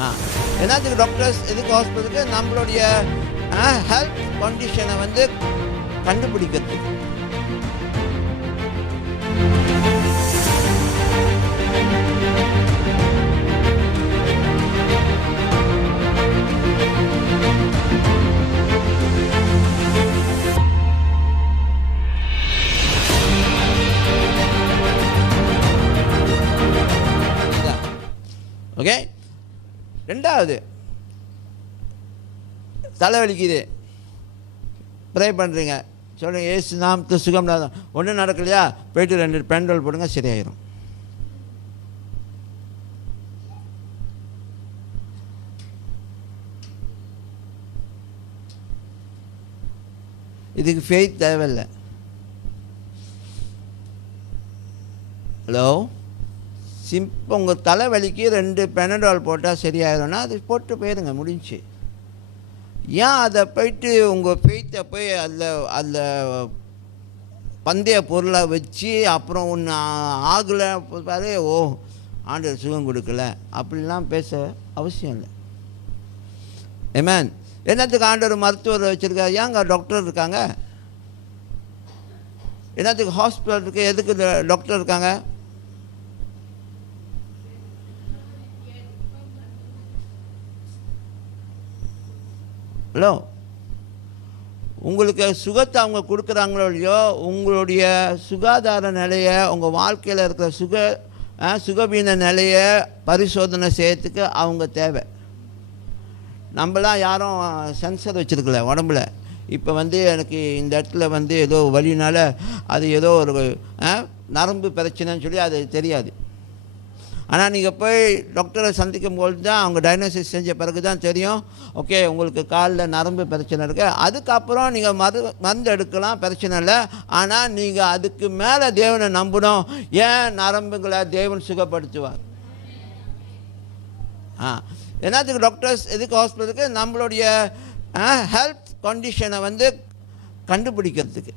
ஆ. இதுக்கு டாக்டர்ஸ் எதுக்கு ஹாஸ்பிட்டலுக்கு நம்மளுடைய ஹெல்த் கண்டிஷனை வந்து கண்டுபிடிக்கிறதுக்கு ஓகே ரெண்டாவது தலைவலிக்குது. ப்ரே பண்ணுறீங்க சொல்லுங்க ஏசு நாமத்து சுகம் ஒன்றும் நடக்கலையா? போயிட்டு ரெண்டு பெண்டல் போடுங்க சரியாயிரும். இதுக்கு ஃபெய்த் தேவையில்லை. ஹலோ சிம்பிள் உங்கள் தலைவலிக்கு ரெண்டு பெனடால் போட்டால் சரியாயிடும்னா அது போட்டு போயிடுங்க முடிஞ்சு. ஏன் அதை போயிட்டு உங்கள் பெய்த்தை போய் அதில் அதில் பந்தய பொருளை வச்சு அப்புறம் ஒன்று ஆகலை பாரு ஓ ஆண்டவர் சுகம் கொடுக்கல அப்படிலாம் பேச அவசியம் இல்லை. ஏமேன் என்னத்துக்கு ஆண்டவர் மருத்துவர் வச்சுருக்காரு? ஏங்க டாக்டர் இருக்காங்க? என்னத்துக்கு ஹாஸ்பிட்டல் இருக்குது எதுக்கு டாக்டர் இருக்காங்க? ஹலோ. உங்களுக்கு சுகத்தை அவங்க கொடுக்குறாங்களோ இல்லையோ உங்களுடைய சுகாதார நிலையை உங்கள் வாழ்க்கையில் இருக்கிற சுக ஆ, சுகவீன நிலையை பரிசோதனை செய்யறதுக்கு அவங்க தேவை. நம்மளாம் யாரும் சென்சர் வச்சுருக்கல உடம்புல. இப்போ வந்து எனக்கு இந்த இடத்துல வந்து ஏதோ வலினால அது ஏதோ ஒரு ஆ, நரம்பு பிரச்சனைன்னு சொல்லி அது தெரியாது. ஆனால் நீங்கள் போய் டாக்டரை சந்திக்கும் போது தான் அவங்க டயக்னோசிஸ் செஞ்ச பிறகு தான் தெரியும். ஓகே உங்களுக்கு காலில் நரம்பு பிரச்சனை இருக்குது அதுக்கப்புறம் நீங்கள் மரு மருந்து எடுக்கலாம் பிரச்சனை இல்லை. ஆனால் நீங்கள் அதுக்கு மேலே தேவனை நம்பணும். ஏன் நரம்புகளை தேவன் சுகப்படுத்துவார்? ஆ என்னத்துக்கு டாக்டர்ஸ் எதுக்கு ஹாஸ்பிட்டலுக்கு நம்மளுடைய ஹெல்த் கண்டிஷனை வந்து கண்டுபிடிக்கிறதுக்கு.